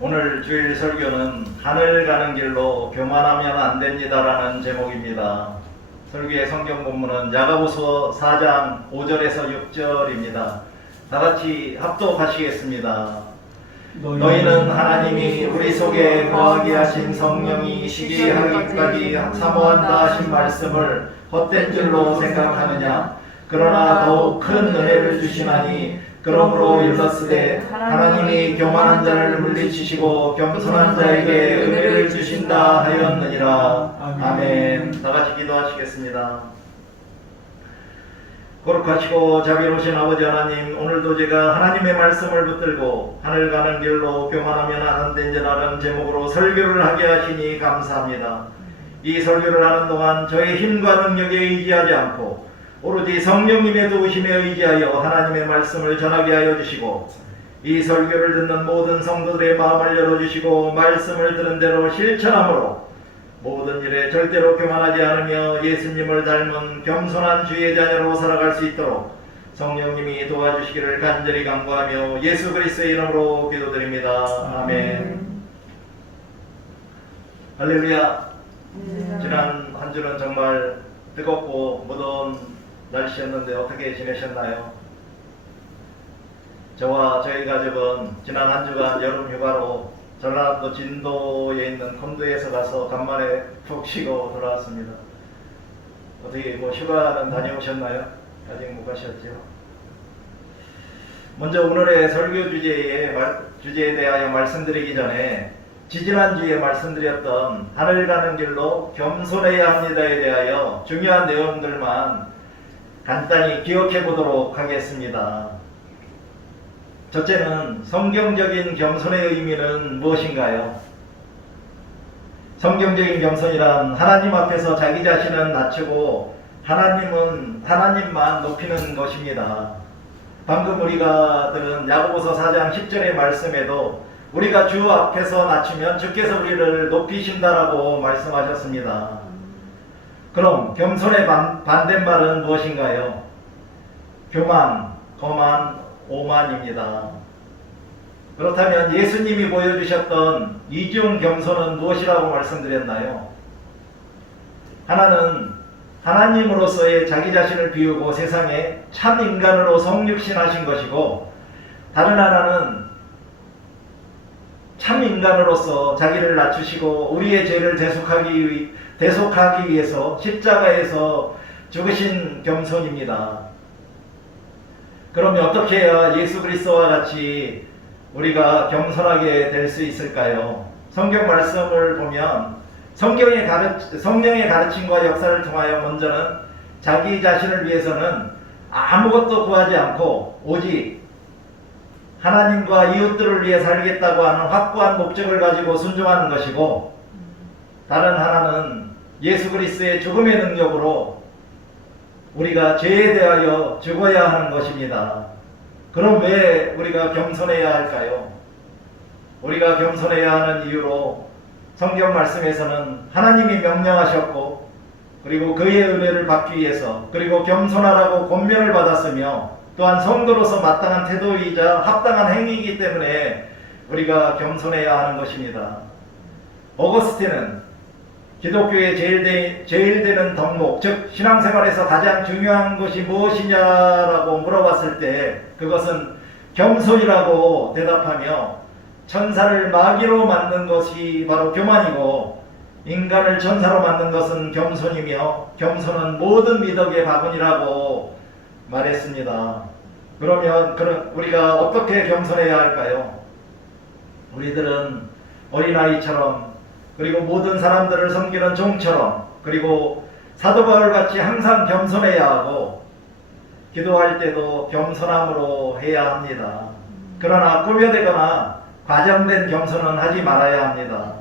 오늘 주일 설교는 하늘 가는 길로 교만하면 안 됩니다라는 제목입니다. 설교의 성경 본문은 야고보서 4장 5절에서 6절입니다. 다 같이 합독하시겠습니다. 너희는 하나님이 우리 속에 거하게 하신 성령이 시기하기까지 사모한다 하신 말씀을 헛된 줄로 생각하느냐? 그러나 더욱 큰 은혜를 주시나니 그러므로 일렀으되 하나님이 교만한 자를 물리치시고 겸손한 자에게 은혜를 주신다 하였느니라. 아멘. 다 같이 기도하시겠습니다. 거룩하시고 자비로우신 아버지 하나님, 오늘도 제가 하나님의 말씀을 붙들고 하늘 가는 길로 교만하면 안 된다는 제목으로 설교를 하게 하시니 감사합니다. 이 설교를 하는 동안 저의 힘과 능력에 의지하지 않고 오로지 성령님의 도우심에 의지하여 하나님의 말씀을 전하게 하여 주시고, 이 설교를 듣는 모든 성도들의 마음을 열어주시고 말씀을 들은 대로 실천함으로 모든 일에 절대로 교만하지 않으며 예수님을 닮은 겸손한 주의 자녀로 살아갈 수 있도록 성령님이 도와주시기를 간절히 간구하며 예수 그리스도의 이름으로 기도드립니다. 아멘. 할렐루야. 지난 한 주는 정말 뜨겁고 무더운 날씨였는데 어떻게 지내셨나요? 저와 저희 가족은 지난 한 주간 여름 휴가로 전라도 진도에 있는 콘도에서 가서 간만에 푹 쉬고 돌아왔습니다. 어떻게 휴가는 다녀오셨나요? 아직 못 가셨죠? 먼저 오늘의 설교 주제에 대하여 말씀드리기 전에 지지난주에 말씀드렸던 하늘 가는 길로 겸손해야 합니다에 대하여 중요한 내용들만 간단히 기억해 보도록 하겠습니다. 첫째는 성경적인 겸손의 의미는 무엇인가요? 성경적인 겸손이란 하나님 앞에서 자기 자신은 낮추고 하나님만 높이는 것입니다. 방금 우리가 들은 야고보서 4장 10절의 말씀에도 우리가 주 앞에서 낮추면 주께서 우리를 높이신다라고 말씀하셨습니다. 그럼 겸손의 반대말은 무엇인가요? 교만, 거만, 오만입니다. 그렇다면 예수님이 보여주셨던 이중 겸손은 무엇이라고 말씀드렸나요? 하나는 하나님으로서의 자기 자신을 비우고 세상에 참 인간으로 성육신하신 것이고, 다른 하나는 참 인간으로서 자기를 낮추시고 우리의 죄를 대속하기 위해서 십자가에서 죽으신 겸손입니다. 그러면 어떻게 해야 예수 그리스도와 같이 우리가 겸손하게 될 수 있을까요? 성경 말씀을 보면 성령의 가르침과 역사를 통하여 먼저는 자기 자신을 위해서는 아무것도 구하지 않고 오직 하나님과 이웃들을 위해 살겠다고 하는 확고한 목적을 가지고 순종하는 것이고, 다른 하나는 예수 그리스도의 죽음의 능력으로 우리가 죄에 대하여 죽어야 하는 것입니다. 그럼 왜 우리가 겸손해야 할까요? 우리가 겸손해야 하는 이유로 성경 말씀에서는 하나님이 명령하셨고, 그리고 그의 은혜를 받기 위해서, 그리고 겸손하라고 권면을 받았으며, 또한 성도로서 마땅한 태도이자 합당한 행위이기 때문에 우리가 겸손해야 하는 것입니다. 어거스틴은 기독교의 제일 되는 덕목, 즉 신앙생활에서 가장 중요한 것이 무엇이냐라고 물어봤을 때 그것은 겸손이라고 대답하며, 천사를 마귀로 만든 것이 바로 교만이고 인간을 천사로 만든 것은 겸손이며, 겸손은 모든 미덕의 바구니라고 말했습니다. 그러면 우리가 어떻게 겸손해야 할까요? 우리들은 어린아이처럼, 그리고 모든 사람들을 섬기는 종처럼, 그리고 사도 바울같이 항상 겸손해야 하고 기도할 때도 겸손함으로 해야 합니다. 그러나 꾸며대거나 과장된 겸손은 하지 말아야 합니다.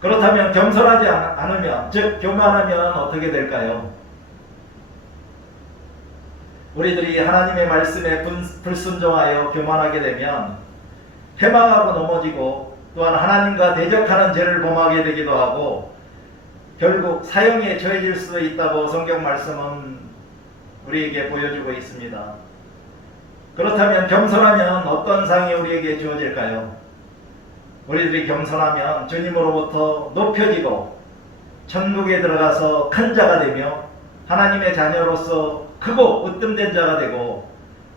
그렇다면 겸손하지 않으면, 즉 교만하면 어떻게 될까요? 우리들이 하나님의 말씀에 불순종하여 교만하게 되면 패망하고 넘어지고, 또한 하나님과 대적하는 죄를 범하게 되기도 하고 결국 사형에 처해질 수도 있다고 성경 말씀은 우리에게 보여주고 있습니다. 그렇다면 겸손하면 어떤 상이 우리에게 주어질까요? 우리들이 겸손하면 주님으로부터 높여지고 천국에 들어가서 큰 자가 되며 하나님의 자녀로서 크고 으뜸된 자가 되고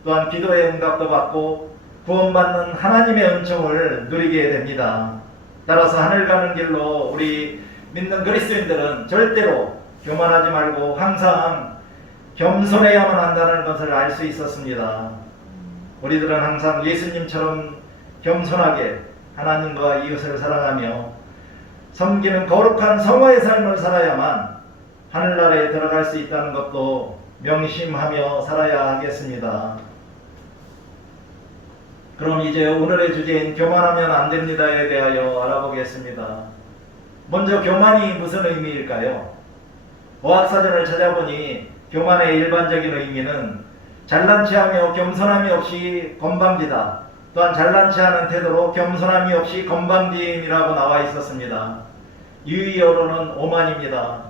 또한 기도의 응답도 받고 구원받는 하나님의 은총을 누리게 됩니다. 따라서 하늘 가는 길로 우리 믿는 그리스도인들은 절대로 교만하지 말고 항상 겸손해야만 한다는 것을 알 수 있었습니다. 우리들은 항상 예수님처럼 겸손하게 하나님과 이웃을 사랑하며 섬기는 거룩한 성화의 삶을 살아야만 하늘나라에 들어갈 수 있다는 것도 명심하며 살아야 하겠습니다. 그럼 이제 오늘의 주제인 교만하면 안 됩니다에 대하여 알아보겠습니다. 먼저 교만이 무슨 의미일까요? 어학사전을 찾아보니 교만의 일반적인 의미는 잘난치 하며 겸손함이 없이 건방지다. 또한 잘난치 않은 태도로 겸손함이 없이 건방짐이라고 나와 있었습니다. 유의어로는 오만입니다.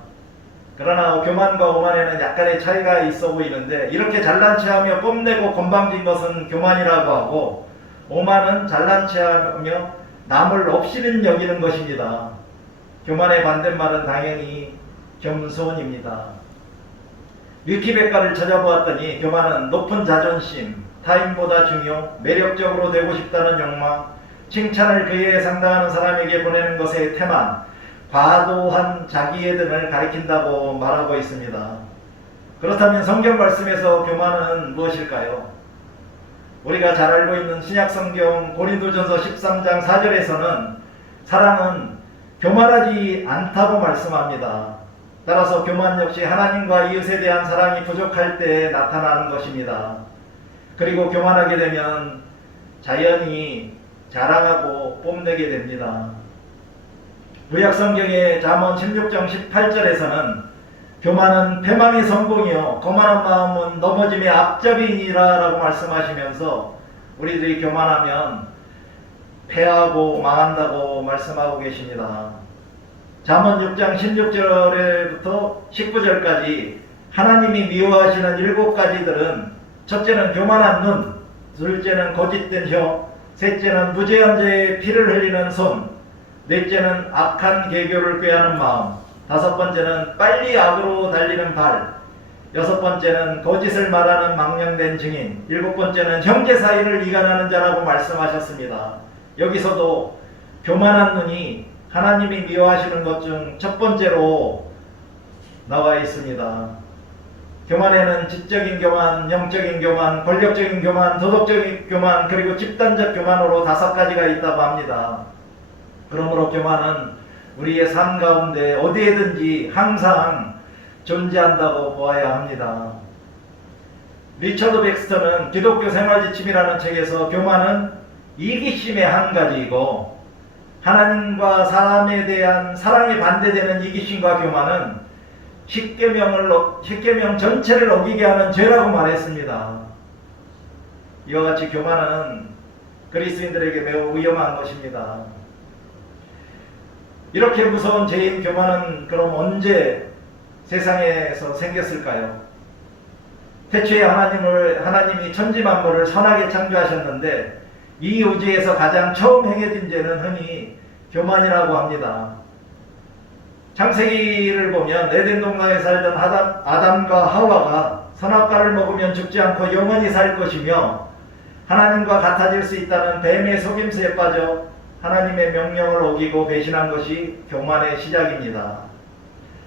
그러나 교만과 오만에는 약간의 차이가 있어 보이는데 이렇게 잘난치 하며 뽐내고 건방진 것은 교만이라고 하고 오만은 잘난치 하며 남을 없이는 여기는 것입니다. 교만의 반대말은 당연히 겸손입니다. 위키백과를 찾아보았더니 교만은 높은 자존심, 타인보다 중요, 매력적으로 되고 싶다는 욕망, 칭찬을 그에 상당하는 사람에게 보내는 것의 태만, 과도한 자기애 등을 가리킨다고 말하고 있습니다. 그렇다면 성경 말씀에서 교만은 무엇일까요? 우리가 잘 알고 있는 신약성경 고린도전서 13장 4절에서는 사랑은 교만하지 않다고 말씀합니다. 따라서 교만 역시 하나님과 이웃에 대한 사랑이 부족할 때 나타나는 것입니다. 그리고 교만하게 되면 자연히 자랑하고 뽐내게 됩니다. 구약성경의 잠언 16장 18절에서는 교만은 패망의 성공이요 거만한 마음은 넘어짐의 앞잡이니라 라고 말씀하시면서 우리들이 교만하면 패하고 망한다고 말씀하고 계십니다. 잠언 6장 16절에부터 19절까지 하나님이 미워하시는 7가지들은 첫째는 교만한 눈, 둘째는 거짓된 혀, 셋째는 무죄한 자의 피를 흘리는 손, 넷째는 악한 계교를 꾀하는 마음, 다섯 번째는 빨리 악으로 달리는 발, 여섯 번째는 거짓을 말하는 망령된 증인, 일곱 번째는 형제 사이를 이간하는 자라고 말씀하셨습니다. 여기서도 교만한 눈이 하나님이 미워하시는 것 중 첫 번째로 나와 있습니다. 교만에는 지적인 교만, 영적인 교만, 권력적인 교만, 도덕적인 교만, 그리고 집단적 교만으로 5가지가 있다고 합니다. 그러므로 교만은 우리의 삶 가운데 어디에든지 항상 존재한다고 보아야 합니다. 리처드 백스터는 기독교 생활지침이라는 책에서 교만은 이기심의 한 가지이고 하나님과 사람에 대한 사랑에 반대되는 이기심과 교만은 십계명 전체를 어기게 하는 죄라고 말했습니다. 이와 같이 교만은 그리스도인들에게 매우 위험한 것입니다. 이렇게 무서운 죄인 교만은 그럼 언제 세상에서 생겼을까요? 태초에 하나님이 천지 만물을 선하게 창조하셨는데 이 우주에서 가장 처음 행해진 죄는 흔히 교만이라고 합니다. 창세기를 보면 에덴 동산에 살던 아담과 하와가 선악과를 먹으면 죽지 않고 영원히 살 것이며 하나님과 같아질 수 있다는 뱀의 속임수에 빠져 하나님의 명령을 어기고 배신한 것이 교만의 시작입니다.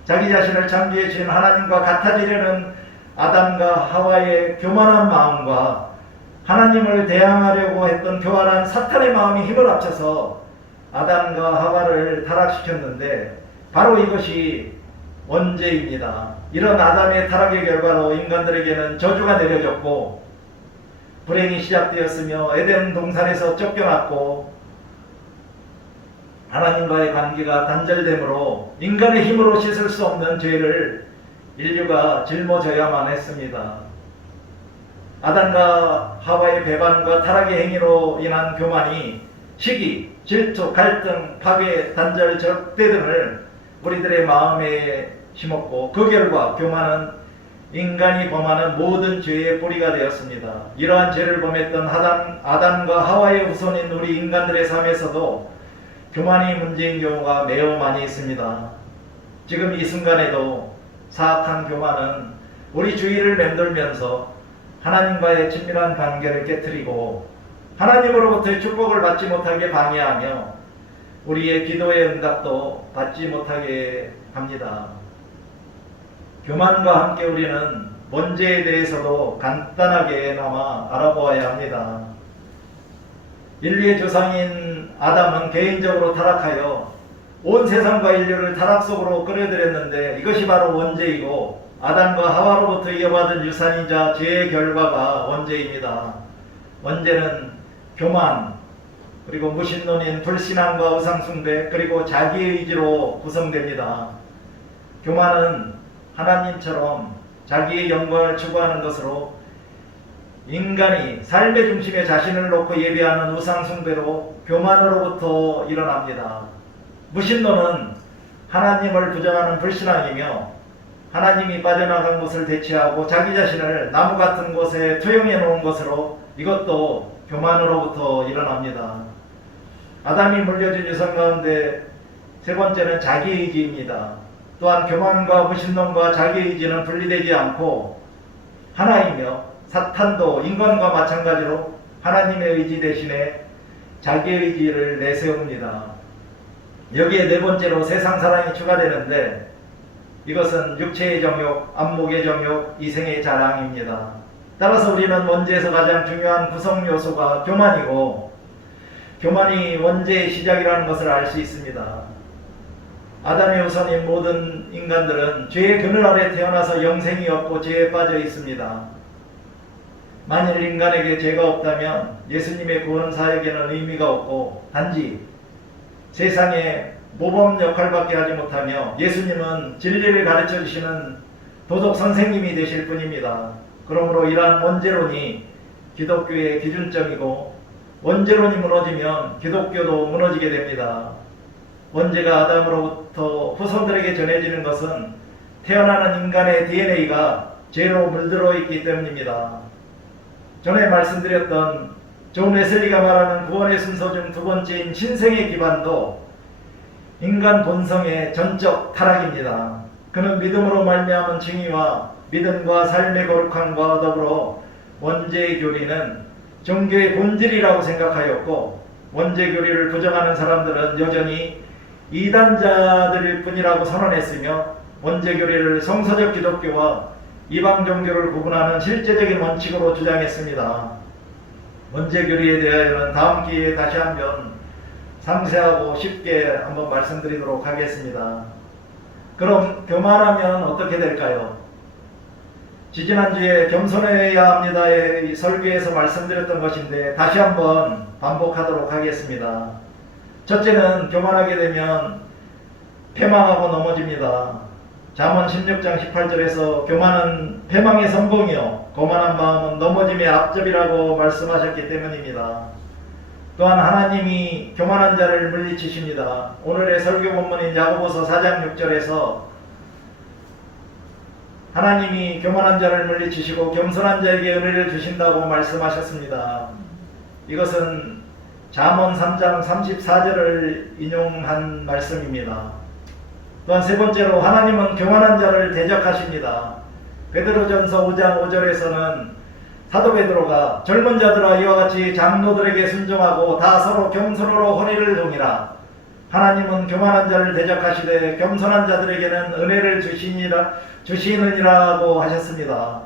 자기 자신을 창조해 주신 하나님과 같아지려는 아담과 하와의 교만한 마음과 하나님을 대항하려고 했던 교활한 사탄의 마음이 힘을 합쳐서 아담과 하와를 타락시켰는데 바로 이것이 원죄입니다. 이런 아담의 타락의 결과로 인간들에게는 저주가 내려졌고 불행이 시작되었으며 에덴 동산에서 쫓겨났고 하나님과의 관계가 단절되므로 인간의 힘으로 씻을 수 없는 죄를 인류가 짊어져야만 했습니다. 아담과 하와의 배반과 타락의 행위로 인한 교만이 시기, 질투, 갈등, 파괴, 단절, 적대 등을 우리들의 마음에 심었고 그 결과 교만은 인간이 범하는 모든 죄의 뿌리가 되었습니다. 이러한 죄를 범했던 아담과 하와의 후손인 우리 인간들의 삶에서도 교만이 문제인 경우가 매우 많이 있습니다. 지금 이 순간에도 사악한 교만은 우리 주위를 맴돌면서 하나님과의 친밀한 관계를 깨뜨리고 하나님으로부터의 축복을 받지 못하게 방해하며 우리의 기도의 응답도 받지 못하게 합니다. 교만과 함께 우리는 문제에 대해서도 간단하게나마 알아보아야 합니다. 인류의 조상인 아담은 개인적으로 타락하여 온 세상과 인류를 타락 속으로 끌어들였는데 이것이 바로 원죄이고 아담과 하와로부터 이어받은 유산이자 죄의 결과가 원죄입니다. 원죄는 교만, 그리고 무신론인 불신앙과 우상숭배, 그리고 자기의지로 구성됩니다. 교만은 하나님처럼 자기의 영광을 추구하는 것으로 인간이 삶의 중심에 자신을 놓고 예배하는 우상숭배로 교만으로부터 일어납니다. 무신론은 하나님을 부정하는 불신앙이며 하나님이 빠져나간 곳을 대체하고 자기 자신을 나무 같은 곳에 투영해 놓은 것으로 이것도 교만으로부터 일어납니다. 아담이 물려준 유산 가운데 세 번째는 자기의지입니다. 또한 교만과 무신론과 자기의지는 분리되지 않고 하나이며 사탄도 인간과 마찬가지로 하나님의 의지 대신에 자기의지를 내세웁니다. 여기에 네 번째로 세상사랑이 추가되는데 이것은 육체의 정욕, 안목의 정욕, 이생의 자랑입니다. 따라서 우리는 원죄에서 가장 중요한 구성 요소가 교만이고 교만이 원죄의 시작이라는 것을 알 수 있습니다. 아담의 후손인 모든 인간들은 죄의 그늘 아래 태어나서 영생이 없고 죄에 빠져 있습니다. 만일 인간에게 죄가 없다면 예수님의 구원 사역에는 의미가 없고 단지 세상에 모범 역할밖에 하지 못하며 예수님은 진리를 가르쳐 주시는 도덕 선생님이 되실 뿐입니다. 그러므로 이러한 원죄론이 기독교의 기준점이고 원죄론이 무너지면 기독교도 무너지게 됩니다. 원죄가 아담으로부터 후손들에게 전해지는 것은 태어나는 인간의 DNA가 죄로 물들어 있기 때문입니다. 전에 말씀드렸던 존 웨슬리가 말하는 구원의 순서 중 두 번째인 신생의 기반도 인간 본성의 전적 타락입니다. 그는 믿음으로 말미암은 칭의와 믿음과 삶의 거룩함과 더불어 원죄의 교리는 종교의 본질이라고 생각하였고 원죄 교리를 부정하는 사람들은 여전히 이단자들일 뿐이라고 선언했으며 원죄 교리를 성서적 기독교와 이방 종교를 구분하는 실제적인 원칙으로 주장했습니다. 원죄 교리에 대하여는 다음 기회에 다시 한번 상세하고 쉽게 한번 말씀드리도록 하겠습니다. 그럼 교만하면 어떻게 될까요? 지지난주에 겸손해야 합니다의 설교에서 말씀드렸던 것인데 다시 한번 반복하도록 하겠습니다. 첫째는 교만하게 되면 패망하고 넘어집니다. 잠언 16장 18절에서 교만은 패망의 선봉이요 거만한 마음은 넘어짐의 앞접이라고 말씀하셨기 때문입니다. 또한 하나님이 교만한 자를 물리치십니다. 오늘의 설교 본문인 야고보서 4장 6절에서 하나님이 교만한 자를 물리치시고 겸손한 자에게 은혜를 주신다고 말씀하셨습니다. 이것은 잠언 3장 34절을 인용한 말씀입니다. 또한 세 번째로 하나님은 교만한 자를 대적하십니다. 베드로전서 5장 5절에서는 사도 베드로가 젊은 자들아 이와 같이 장로들에게 순종하고 다 서로 겸손으로 혼의를 동이라. 하나님은 교만한 자를 대적하시되 겸손한 자들에게는 은혜를 주시느니라고 하셨습니다.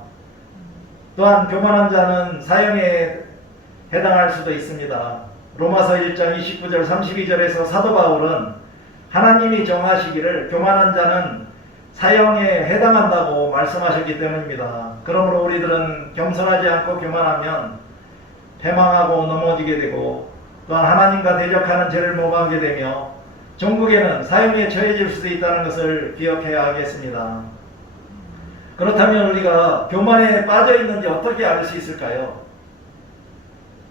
또한 교만한 자는 사형에 해당할 수도 있습니다. 로마서 1장 29절 32절에서 사도 바울은 하나님이 정하시기를 교만한 자는 사형에 해당한다고 말씀하셨기 때문입니다. 그러므로 우리들은 겸손하지 않고 교만하면 패망하고 넘어지게 되고 또한 하나님과 대적하는 죄를 모방하게 되며 종국에는 사형에 처해질 수도 있다는 것을 기억해야 하겠습니다. 그렇다면 우리가 교만에 빠져 있는지 어떻게 알 수 있을까요?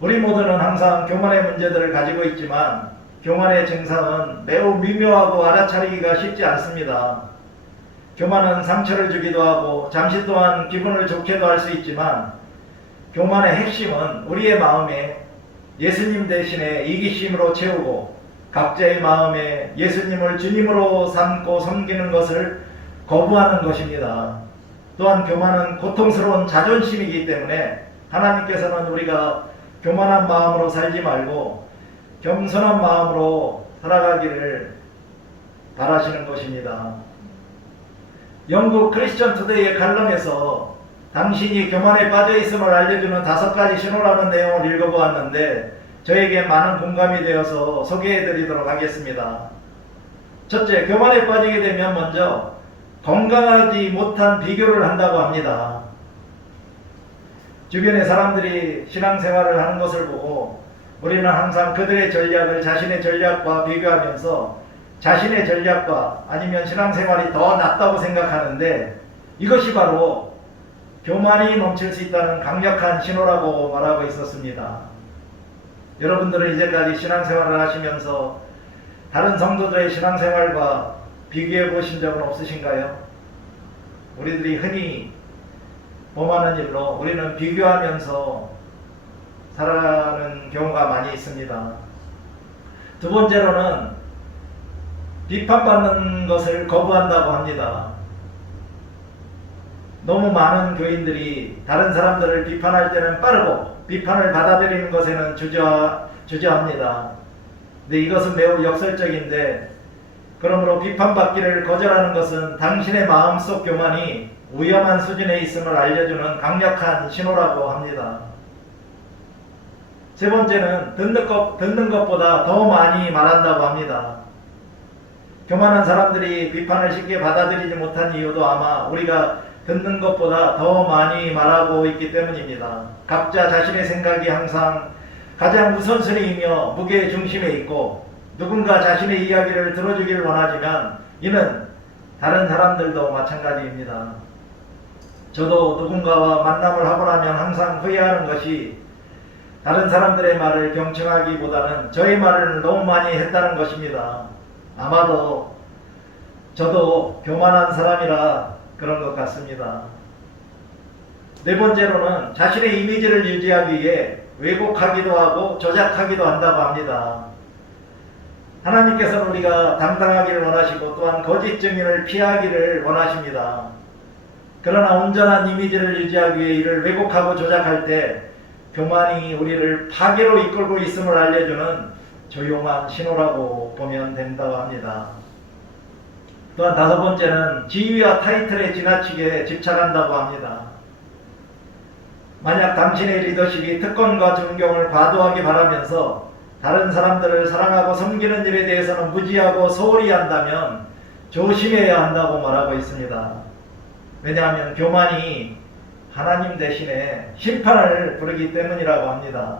우리 모두는 항상 교만의 문제들을 가지고 있지만 교만의 증상은 매우 미묘하고 알아차리기가 쉽지 않습니다. 교만은 상처를 주기도 하고 잠시 동안 기분을 좋게도 할 수 있지만 교만의 핵심은 우리의 마음에 예수님 대신에 이기심으로 채우고 각자의 마음에 예수님을 주님으로 삼고 섬기는 것을 거부하는 것입니다. 또한 교만은 고통스러운 자존심이기 때문에 하나님께서는 우리가 교만한 마음으로 살지 말고 겸손한 마음으로 살아가기를 바라시는 것입니다. 영국 크리스천 투데이의 칼럼에서 당신이 교만에 빠져 있음을 알려주는 5가지 신호라는 내용을 읽어보았는데 저에게 많은 공감이 되어서 소개해드리도록 하겠습니다. 첫째, 교만에 빠지게 되면 먼저 건강하지 못한 비교를 한다고 합니다. 주변의 사람들이 신앙생활을 하는 것을 보고 우리는 항상 그들의 전략을 자신의 전략과 비교하면서 자신의 전략과 아니면 신앙생활이 더 낫다고 생각하는데 이것이 바로 교만이 넘칠 수 있다는 강력한 신호라고 말하고 있었습니다. 여러분들은 이제까지 신앙생활을 하시면서 다른 성도들의 신앙생활과 비교해 보신 적은 없으신가요? 우리들이 흔히 범하는 일로 우리는 비교하면서 살아가는 경우가 많이 있습니다. 두 번째로는 비판받는 것을 거부한다고 합니다. 너무 많은 교인들이 다른 사람들을 비판할 때는 빠르고 비판을 받아들이는 것에는 주저합니다. 근데 이것은 매우 역설적인데 그러므로 비판받기를 거절하는 것은 당신의 마음속 교만이 위험한 수준에 있음을 알려주는 강력한 신호라고 합니다. 세 번째는 듣는 것보다 더 많이 말한다고 합니다. 교만한 사람들이 비판을 쉽게 받아들이지 못한 이유도 아마 우리가 듣는 것보다 더 많이 말하고 있기 때문입니다. 각자 자신의 생각이 항상 가장 우선순위이며 무게 중심에 있고 누군가 자신의 이야기를 들어주길 원하지만 이는 다른 사람들도 마찬가지입니다. 저도 누군가와 만남을 하고 나면 항상 후회하는 것이 다른 사람들의 말을 경청하기보다는 저의 말을 너무 많이 했다는 것입니다. 아마도 저도 교만한 사람이라 그런 것 같습니다. 네 번째로는 자신의 이미지를 유지하기 위해 왜곡하기도 하고 조작하기도 한다고 합니다. 하나님께서는 우리가 당당하기를 원하시고 또한 거짓 증인을 피하기를 원하십니다. 그러나 온전한 이미지를 유지하기 위해 이를 왜곡하고 조작할 때 교만이 우리를 파괴로 이끌고 있음을 알려주는 조용한 신호라고 보면 된다고 합니다. 또한 다섯 번째는 지위와 타이틀에 지나치게 집착한다고 합니다. 만약 당신의 리더십이 특권과 존경을 과도하게 바라면서 다른 사람들을 사랑하고 섬기는 일에 대해서는 무지하고 소홀히 한다면 조심해야 한다고 말하고 있습니다. 왜냐하면 교만이 하나님 대신에 심판을 부르기 때문이라고 합니다.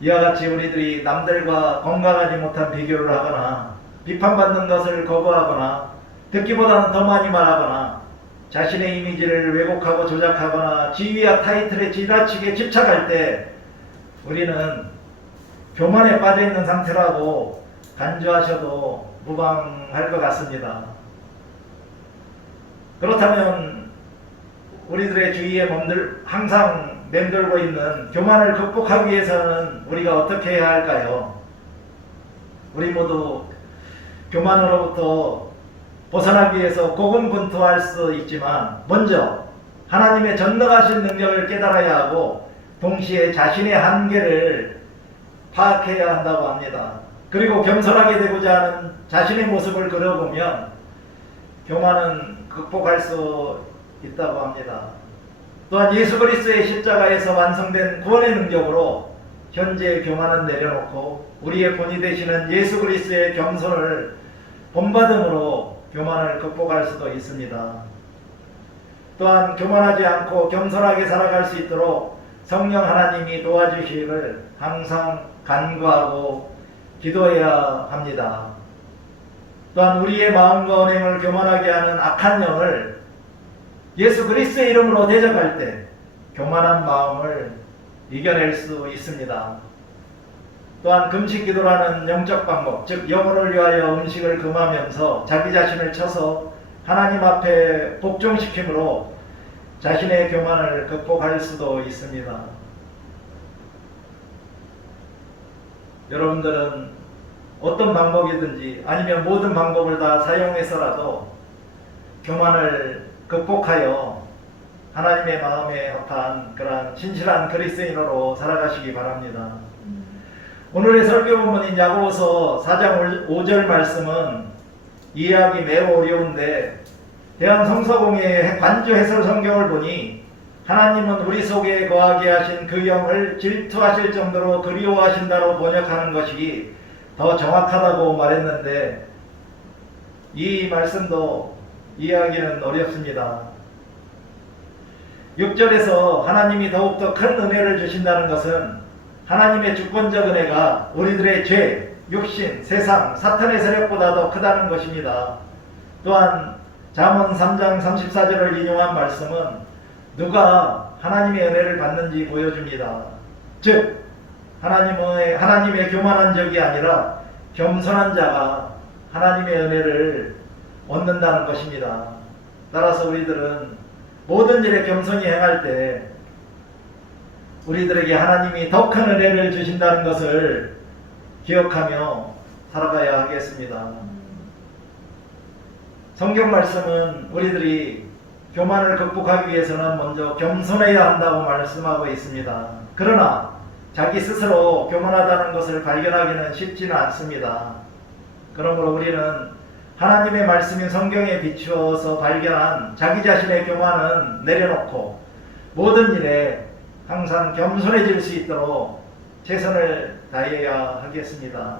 이와 같이 우리들이 남들과 건강하지 못한 비교를 하거나 비판받는 것을 거부하거나 듣기보다는 더 많이 말하거나 자신의 이미지를 왜곡하고 조작하거나 지위와 타이틀에 지나치게 집착할 때 우리는 교만에 빠져있는 상태라고 간주하셔도 무방할 것 같습니다. 그렇다면 우리들의 주위에 항상 맴돌고 있는 교만을 극복하기 위해서는 우리가 어떻게 해야 할까요? 우리 모두 교만으로부터 벗어나기 위해서 고군분투할 수 있지만 먼저 하나님의 전능하신 능력을 깨달아야 하고 동시에 자신의 한계를 파악해야 한다고 합니다. 그리고 겸손하게 되고자 하는 자신의 모습을 그려보면 교만은 극복할 수 있다고 합니다. 또한 예수 그리스도의 십자가에서 완성된 구원의 능력으로 현재의 교만은 내려놓고 우리의 본이 되시는 예수 그리스도의 겸손을 본받음으로 교만을 극복할 수도 있습니다. 또한 교만하지 않고 겸손하게 살아갈 수 있도록 성령 하나님이 도와주시기를 항상 간구하고 기도해야 합니다. 또한 우리의 마음과 언행을 교만하게 하는 악한 영을 예수 그리스도의 이름으로 대적할 때 교만한 마음을 이겨낼 수 있습니다. 또한 금식 기도라는 영적 방법, 즉 영혼을 위하여 음식을 금하면서 자기 자신을 쳐서 하나님 앞에 복종시킴으로 자신의 교만을 극복할 수도 있습니다. 여러분들은 어떤 방법이든지 아니면 모든 방법을 다 사용해서라도 교만을 극복하여 하나님의 마음에 합한 그러한 진실한 그리스도인으로 살아가시기 바랍니다. 오늘의 설교 본문인 야고보서 4장 5절 말씀은 이해하기 매우 어려운데 대한성서공회의 관주 해설 성경을 보니 하나님은 우리 속에 거하게 하신 그 영을 질투하실 정도로 그리워하신다로 번역하는 것이 더 정확하다고 말했는데 이 말씀도 이해하기는 어렵습니다. 6절에서 하나님이 더욱더 큰 은혜를 주신다는 것은 하나님의 주권적 은혜가 우리들의 죄, 육신, 세상, 사탄의 세력보다 더 크다는 것입니다. 또한 잠언 3장 34절을 인용한 말씀은 누가 하나님의 은혜를 받는지 보여줍니다. 즉 하나님의 교만한 적이 아니라 겸손한 자가 하나님의 은혜를 얻는다는 것입니다. 따라서 우리들은 모든 일에 겸손히 행할 때 우리들에게 하나님이 더 큰 은혜를 주신다는 것을 기억하며 살아가야 하겠습니다. 성경 말씀은 우리들이 교만을 극복하기 위해서는 먼저 겸손해야 한다고 말씀하고 있습니다. 그러나 자기 스스로 교만하다는 것을 발견하기는 쉽지는 않습니다. 그러므로 우리는 하나님의 말씀인 성경에 비추어서 발견한 자기 자신의 교만은 내려놓고 모든 일에 항상 겸손해질 수 있도록 최선을 다해야 하겠습니다.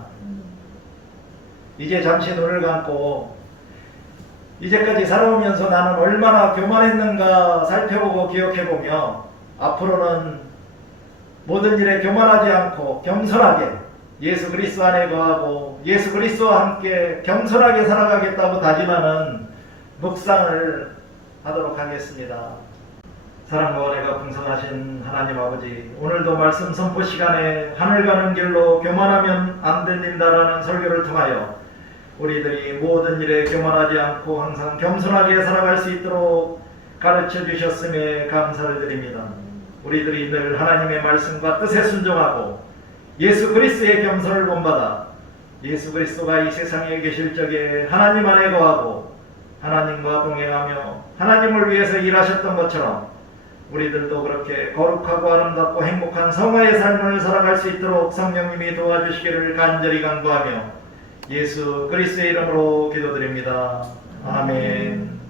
이제 잠시 눈을 감고 이제까지 살아오면서 나는 얼마나 교만했는가 살펴보고 기억해보며 앞으로는 모든 일에 교만하지 않고 겸손하게 예수 그리스도 안에 거하고 예수 그리스도와 함께 겸손하게 살아가겠다고 다짐하는 묵상을 하도록 하겠습니다. 사랑과 은혜가 풍성하신 하나님 아버지, 오늘도 말씀 선포 시간에 하늘 가는 길로 교만하면 안 된다라는 설교를 통하여 우리들이 모든 일에 교만하지 않고 항상 겸손하게 살아갈 수 있도록 가르쳐 주셨음에 감사를 드립니다. 우리들이 늘 하나님의 말씀과 뜻에 순종하고 예수 그리스도의 겸손을 본받아 예수 그리스도가 이 세상에 계실 적에 하나님 안에 거하고 하나님과 동행하며 하나님을 위해서 일하셨던 것처럼 우리들도 그렇게 거룩하고 아름답고 행복한 성화의 삶을 살아갈 수 있도록 성령님이 도와주시기를 간절히 간구하며 예수 그리스도의 이름으로 기도드립니다. 아멘.